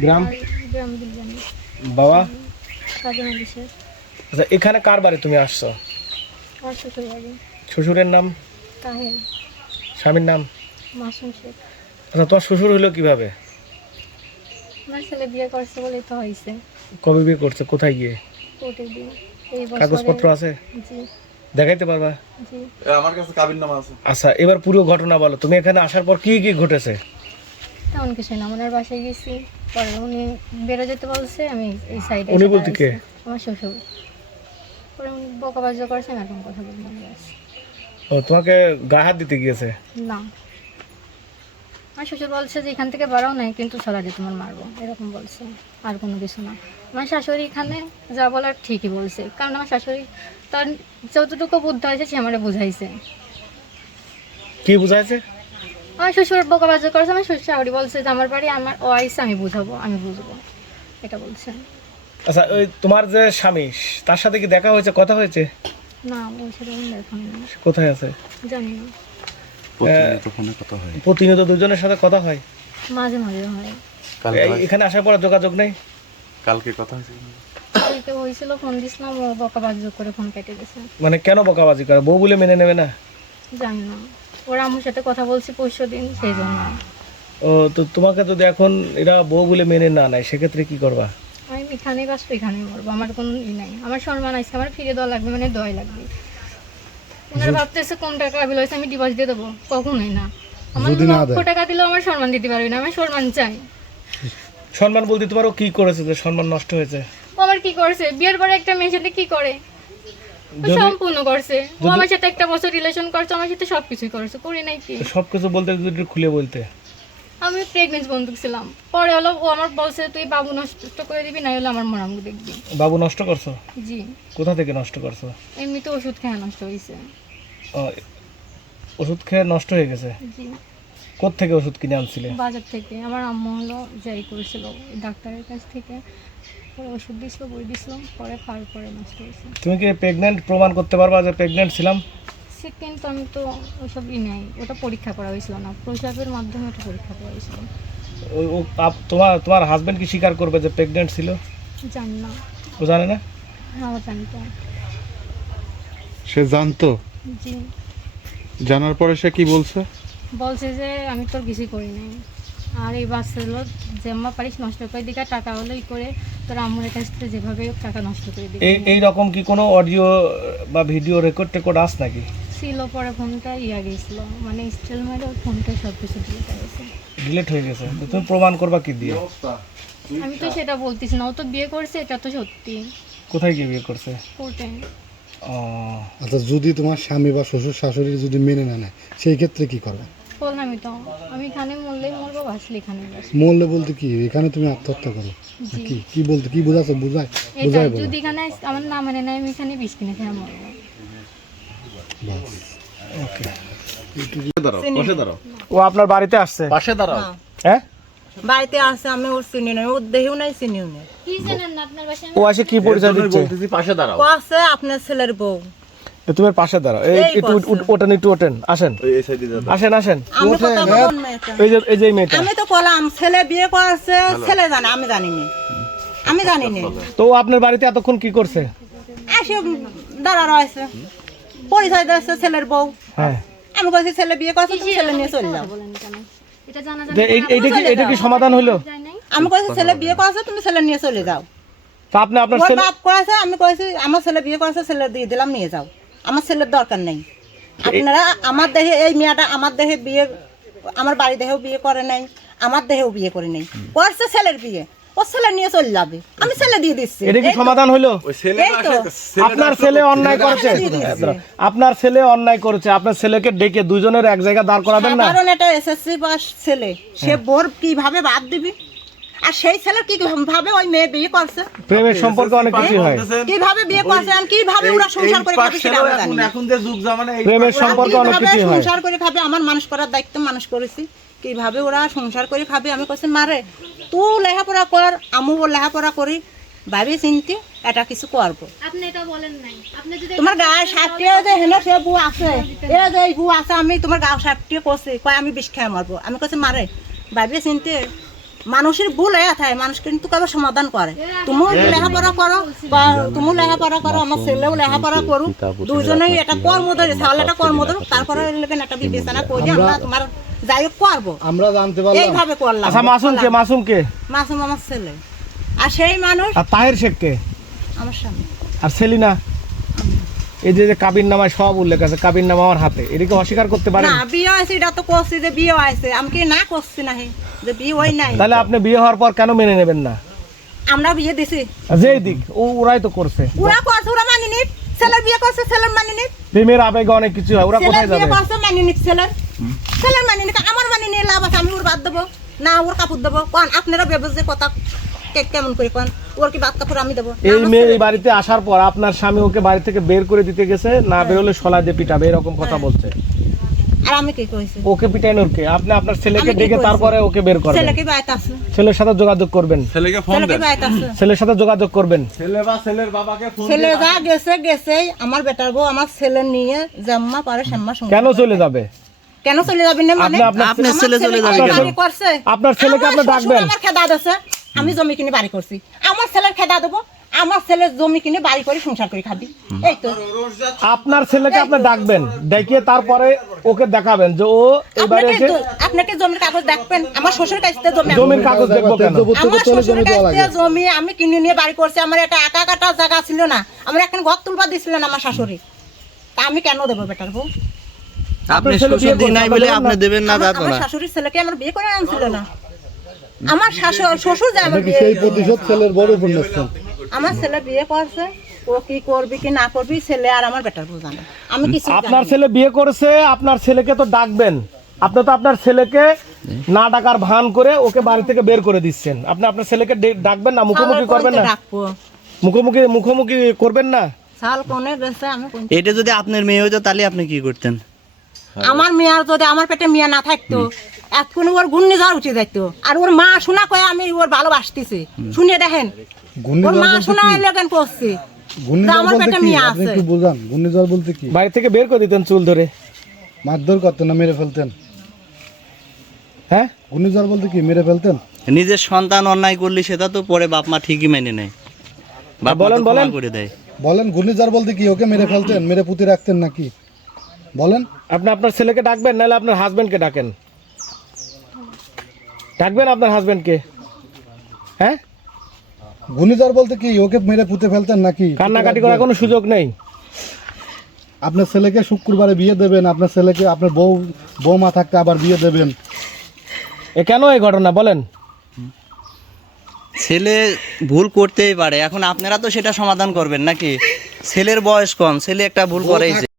গ্রাম গ্রাম বিলবানি বাবা কাজী মালিশের আচ্ছা এখানে কার বাড়ি তুমি আসছো? আমার শ্বশুর বাড়ি শ্বশুরের নাম? তাহের স্বামীর নাম? মাসুম শেখ। আচ্ছা তোমার শ্বশুর হলো কিভাবে? আমার ছেলে বিয়ে করছে বলেই তো হয়েছে। কবে বিয়ে করছে? কোথায় গিয়ে? কোর্টে দিয়ে এই বছরে। কাগজপত্র আছে? জি দেখাইতে পারবা? জি। আমার কাছে কাবিননামা আছে। আচ্ছা এবার পুরো ঘটনা বলো, তুমি এখানে আসার পর কি কি ঘটেছে? তেমন কিছু না, ওনার বাসায় গেছি, পরে উনি বেরো যেতে বলছে, আমি এই সাইডে। উনি বলতে কে? আমার শ্বশুর। পরে উনি বকাবাজি করছে, আমি এখন কথা বলতে আসছি। ও তোমাকে গায়ে হাত দিতে গিয়েছে? না, আমার শ্বশুর বলছে যে এখান থেকে বাড়াও নাই, কিন্তু সরা দিয়ে তোমার মারবো, এরকম বলছে, আর কোনো কিছু না। আমার শাশুড়ি এখানে যা বলার ঠিকই বলছে, কারণ আমার শাশুড়ি তার যতটুকু বুদ্ধি হয়েছে সে আমারে বুঝাইছে। কি বুঝাইছে? আমার শ্বশুর বকাবাজি করেছে, আমার শ্বশুর শাশুড়ি বলছে যে আমার বাড়ি, আমার ও আইসে, আমি বুঝাবো, আমি বুঝবো, এটা বলছে। আচ্ছা ওই তোমার যে স্বামী, তার সাথে কি দেখা হয়েছে, কথা হয়েছে? না, ওই সেরকম এখন কোথায় আছে জানি না, প্রতিনিয়ত ফোনে কথা হয়। প্রতিনিয়ত দুজনের সাথে কথা হয়? মাঝে মাঝে হয়। এখানে আসার পর যোগাযোগ নেই? কালকে কথা হয়েছে। বাড়িতে হয়েছিল, ফোন দিছিলাম, ও বকাবাজি করে ফোন কেটে গেছে। মানে কেন বকাবাজি করে? বউ বলে মেনে নেবে না? জানি না, ওর আম্মুর সাথে কথা বলছি পরশু দিন, সেই জন্য। ও তো তোমাকে যদি এখন এরা বউ বলে মেনে না নেয়, সেক্ষেত্রে কি করবা? আমি এখানেই বাসবো, এখানেই মরবো, আমার কোনো ই নাই। আমার সম্মান আছে, আমার ফিরে দেওয়া লাগবে, মানে দেওয়াই লাগবে। ওনারা ভাবতেছে কোন টাকা কাবিল হয়েছে আমি ডিভোর্স দিয়ে দেবো, কখনোই না। আমার লক্ষ টাকা দিলেও আমার সম্মান দিতে পারবি না, আমার সম্মান চাই। সম্মান বলতে তোমার ও কি করেছে যে সম্মান নষ্ট হয়েছে? ও আমার কি করছে? বিয়ের পরে একটা মেয়ের সাথে কি করে? ও সম্পূর্ণ করছে। ও আমার সাথে একটা বছর রিলেশন করছে, আমার সাথে সবকিছুই করছে, করি নাই কি? সবকিছু বলতে যদি একটু খুলে বলতে। আমি প্রেগনেন্ট বন্ধু ছিলাম, পরে হলো ও আমার বলছে তুই বাবু নষ্ট করে দিবি, না হলে আমার মরাম দেখবি। বাবু নষ্ট করছো? জি। কোথা থেকে নষ্ট করছো? এমনিতে ওষুধ খেয়ে নষ্ট হয়েছে। ও, ওষুধ খেয়ে নষ্ট হয়ে গেছে? জি। কোত্থেকে ওষুধ কিনে আনছিলে? বাজার থেকে। আমার আম্মু হলো যাই করেছিল ডাক্তারের কাছ থেকে, পরে ওষুধ দিয়েছিল, বই দিয়েছিল, পরে খাওয়ার পরে নষ্ট হয়েছে। তুমি কি প্রেগনেন্ট প্রমাণ করতে পারবা যে প্রেগনেন্ট ছিলাম? কিন্তু আমি তো ওসবই নাই, ওটা পরীক্ষা করা হয়েছিল না, প্রসাবের মাধ্যমে ওটা পরীক্ষা করা হয়েছিল। তোমার তোমার হাজবেন্ড কি স্বীকার করবে যে প্রেগনেন্ট ছিল? জানি না। ও জানে না? হ্যাঁ, জানি তো। সে জানতো? জি। জানার পরে সে কি বলছে? বলছে যে আমি তোর কিছুই করি নাই, আর এই বাচ্চাগুলো যেমন পারিস নষ্ট করে দিকে, টাকা হলো ই করে তোর আম্মুর কাছ থেকে যেভাবে টাকা নষ্ট করে দিবি। এই রকম কি কোনো অডিও বা ভিডিও রেকর্ড টেকর্ড আস নাকি? ছিল, পরে ফোনটা গেছিল, মানে স্টিল মেরে ওর ফোনটা সব কিছু ডিলিট হয়ে গেছে। ডিলিট হয়ে গেছে? তো তুমি প্রমাণ করবা কি দিয়ে? আমি তো সেটা বলতেছি না, ও তো বিয়ে করছে, এটা তো সত্যি। কোথায় গিয়ে বিয়ে করছে? কোর্টে। ও আচ্ছা, যদি তোমার স্বামী বা শ্বশুর শাশুড়ি যদি মেনে না নেয়, সেই ক্ষেত্রে কি করবে? বললামই তো, আমি এখানে মরলেই মরবো, বাঁচলে এখানে বাঁচবো। মরলে বলতে কি এখানে তুমি আত্মহত্যা করো? জি। কি কি বলতে কি বোঝাচ্ছে? বুঝায় এটা বুঝায় বলো। যদি এখানে আমার না মানে নেয়, আমি এখানে বিষ কিনে খেয়ে মরবো। ওকে। দাঁড়াও, পাশে দাঁড়াও। ও আপনার বাড়িতে আসছে? পাশে দাঁড়াও। হ্যাঁ, বাড়িতে আসে, আমি ওর চিনি নাই, ওর দেহেও নাই, চিনিও নেই। কি জানেন না আপনার বাসায়? ও আসে কি পরিচয় দিচ্ছে? বলতেছি পাশে দাঁড়াও। ও আছে আপনার ছেলের বউ। তুমি পাশে দাঁড়াও, এই একটু বসছে। ওঠেন, একটু ওঠেন, আসেন এই সাইডে দাঁড়াও। আসেন আসেন। আমি কথা বলবো না এটা। এই যে এই মেয়েটা, আমি তো বললাম ছেলে বিয়ে করেছে, ছেলে জানে, আমি জানি না, আমি জানি না। তো ও আপনার বাড়িতে এতক্ষণ কি করছে? আসে দাঁড়া রয়েছে, পরিচয় দিচ্ছে ছেলের বউ। হ্যাঁ, আমি বলছি ছেলে বিয়ে করেছে, তুমি ছেলে নিয়ে চলে যাও। বলেন কেন? এটা জানা যে এইটা কি সমাধান হইলো? যায় নাই। আমি কইছি ছেলে বিয়ে করেছে, তুমি ছেলে নিয়ে চলে যাও। তা আপনি আপনার ওর ছেলে বাপ করেছে, আমি কইছি আমার ছেলে বিয়ে করেছে, ছেলে দিয়ে দিলাম, নিয়ে যাও, আমার ছেলের দরকার নেই। আপনারা আমার দেহে, এই মেয়েটা আমার দেহে বিয়ে, আমার বাড়ি দেহেও বিয়ে করে নাই, আমার দেহেও বিয়ে করে নেই, করছে ছেলের বিয়ে, ও ছেলে নিয়ে চলে যাবে, আমি ছেলে দিয়ে দিচ্ছি। এটা কি সমাধান হইলো? ওই ছেলে এই তো। আপনার ছেলে অন্যায় করেছে, দিয়ে দিয়েছে। আপনার ছেলে অন্যায় করেছে, আপনার ছেলেকে ডেকে দুইজনের এক জায়গায় দাঁড় করাবেন না? কারণ এটা এসএসসি পাস ছেলে, সে বোর কিভাবে বাদ দিবি, আর সেই ছেলে কি ভাবে ওই মেয়ে বিয়ে করছে, প্রেমের সম্পর্কে অনেক কিছু হয়, কিভাবে বিয়ে করছে, আর কিভাবে ওরা সংসার করে খাবে সেটা আমি জানি না। এখন যে যুগ জামানা এই প্রেমের সম্পর্কে অনেক কিভাবে কিছু হয়। সংসার করে খাবে, আমার মানুষ করার দায়িত্ব মানুষ করেছি, কিভাবে ওরা সংসার করে খাবে। আমি কইছি মারে তুই লেখাপড়া কর, আমি ওর লেখাপড়া করি, ভাবি চিন্তি এটা কিছু করবো। আপনি এটা বলেন নাই, আপনি যদি তোমার গায়ে সাপটিয়ে যে হেন সে বউ আছে, এ যে এই বউ আছে, আমি তোমার গায়ে সাপটিয়ে করছি, কয় আমি বিষ খেয়ে মারবো। আমি কইছি মারে ভাবি চিন্তি মানুষের ভুল হয়ে থাকে, মানুষ কিন্তু কেবল সমাধান করে। তুমিও লেখাপড়া করো বা তুমিও লেখাপড়া করো, আমার ছেলেও লেখাপড়া করুক, দুজনেই একটা কর্ম ধরে তাহলে একটা কর্ম ধরুক, তারপরে একটা বিবেচনা করে আমরা তোমার যাই হোক করবো, আমরা জানতে পারলাম এইভাবে করলাম। আচ্ছা মাসুম কে মাসুম আমার ছেলে, আর সেই মানুষ আর তাহের শেখ কে আমার স্বামী। আর সেলিনা? এই যে কাবির নামায় সব উল্লেখ আছে, কাবির নামা আমার হাতে, এদিকে অস্বীকার করতে পারেন? না বিয়ে হয়েছে এটা তো করছি যে বিয়ে হয়েছে, আমি কি না করছি না যে বিয়ে হয় নাই? তাহলে আপনি বিয়ে হওয়ার পর কেন মেনে নেবেন না? আমরা বিয়ে দিছি, যেই দিক ওরাই তো করছে, ওরা করছে, ওরা মানিনি। ছেলের বিয়ে করছে, ছেলের মানিনি। প্রেমের আবেগে অনেক কিছু হয়, ওরা ছেলের কোথায় বিয়ে যাবে? করছে মানিনি, ছেলের মানিনি। আমার মানিনি লাভ আছে, আমি ওর বাদ দেবো না ওর কাপড় দেবো? কোন আপনারা ভেবে যে কথা কেমন করে কোন ওর কি বাদ কাপড় আমি দেবো? এই মেয়ে এই বাড়িতে আসার পর আপনার স্বামী ওকে বাড়ি থেকে বের করে দিতে গেছে, না বেরোলে শলা দিয়ে পিটাবে এরকম কথা বলছে। আর আমি কি কইছি? ওকে পিটাইনোর কে? আপনি আপনার ছেলেকে আমি কি ডেকে কইছি? তারপরে ওকে বের করবেন। ছেলেকে বাইতে আছে, ছেলের সাথে যোগাযোগ করবেন, ছেলেকে ফোন ছেলেকে দেন, বাইতে আছে। ছেলের সাথে যোগাযোগ করবেন। ছেলে বা ছেলের বাবাকে ফোন ছেলে যা গেছে আমার বেটার বউ আমার ছেলে নিয়ে জাম্মা পারে শ্যাম্মা সঙ্গে। কেন চলে যাবে? কেন চলে যাবেন না? মানে আপনার ছেলে চলে যাবে বাড়ি করছে, আপনার ছেলেকে আপনি আমার শ্বশুর ডাকবেন। আমার খেদা দিছে, আমি জমি কিনে বাড়ি করছি, আমার ছেলের খেদা দেবো? আমার ছেলে জমি কিনে বাড়ি করে সংসার করে খাবি, এই তো। আপনার ছেলেকে আপনি ডাকবেন, ডেকে তারপরে ওকে দেখাবেন যে ও এবারে এসে আপনাকে জমির কাগজ দেখবেন? আমার শ্বশুর কাছ থেকে জমি জমির কাগজ দেখবো কেন? আমার শ্বশুর কাছ থেকে জমি আমি কিনে নিয়ে বাড়ি করছি, আমার একটা একা কাটা জায়গা ছিল না, আমার এখন ঘর তুলবা দিছিল না আমার শাশুড়ি, তা আমি কেন দেবো বেটার বউ? আপনি শ্বশুর দিন নাই বলে আপনি দেবেন না, তা তো আমার না। শাশুড়ির ছেলেকে আমার বিয়ে করে আনছিল না, আমার শ্বশুর যে আমার বিয়ে, সেই প্রতিশোধ ছেলের বড় উপর নিচ্ছেন। আমার ছেলে বিয়ে করছে, ও কি করবি কি না করবি ছেলে আর আমার বেটার বউ জানে, আমি কিছু আপনার ছেলে বিয়ে করেছে, আপনার ছেলেকে তো ডাকবেন। আপনি তো আপনার ছেলেকে না ডাকার ভান করে ওকে বাড়ি থেকে বের করে দিচ্ছেন। আপনি আপনার ছেলেকে ডাকবেন না, মুখোমুখি করবেন না, ডাকবো মুখোমুখি করবেন না। সাল কোনে গেছে আমি এটা যদি আপনার মেয়ে হইতো তাহলে আপনি কি করতেন? আমার মেয়ার যদি আমার পেটে মেয়া না থাকতো এতক্ষণ ওর ঘূর্ণি ঝড় উঠে যেত, আর ওর মা শোনা কয়ে আমি ওর ভালোবাসতেছি, শুনে দেখেন ওর মা শোনা লেগেন করছে যে আমার পেটে মেয়ে আপনি আছে। একটু বুঝান ঘূর্ণিঝড় বলতে কি? বাড়ি থেকে বের করে দিতেন চুল ধরে, মারধর করতেন না মেরে ফেলতেন? হ্যাঁ ঘূর্ণিঝড় বলতে কি মেরে ফেলতেন? নিজের সন্তান অন্যায় করলে সেটা তো পরে বাপ মা ঠিকই মেনে নেয়, বাপ মা তো ক্ষমা করে দেয়। বলেন ঘূর্ণিঝড় বলতে কি? ওকে মেরে ফেলতেন, মেরে পুঁতে রাখতেন নাকি? বলেন। আপনি আপনার ছেলেকে ডাকবেন, নাহলে আপনার হাজবেন্ডকে ডাকেন। ডাকবেন আপনার হাজবেন্ডকে। হ্যাঁ ঘূর্ণিঝড় বলতে কি? ওকে মেরে পুঁতে ফেলতেন নাকি? কান্নাকাটি করার কোনো সুযোগ নেই। আপনার ছেলেকে শুক্রবারে বিয়ে দেবেন, আপনার ছেলেকে আপনার বৌমা থাকতে আবার বিয়ে দেবেন, এ কেন এই ঘটনা বলেন? ছেলে ভুল করতেই পারে, এখন আপনারা তো সেটা সমাধান করবেন নাকি? ছেলের বয়স কম, ছেলে একটা ভুল করেই।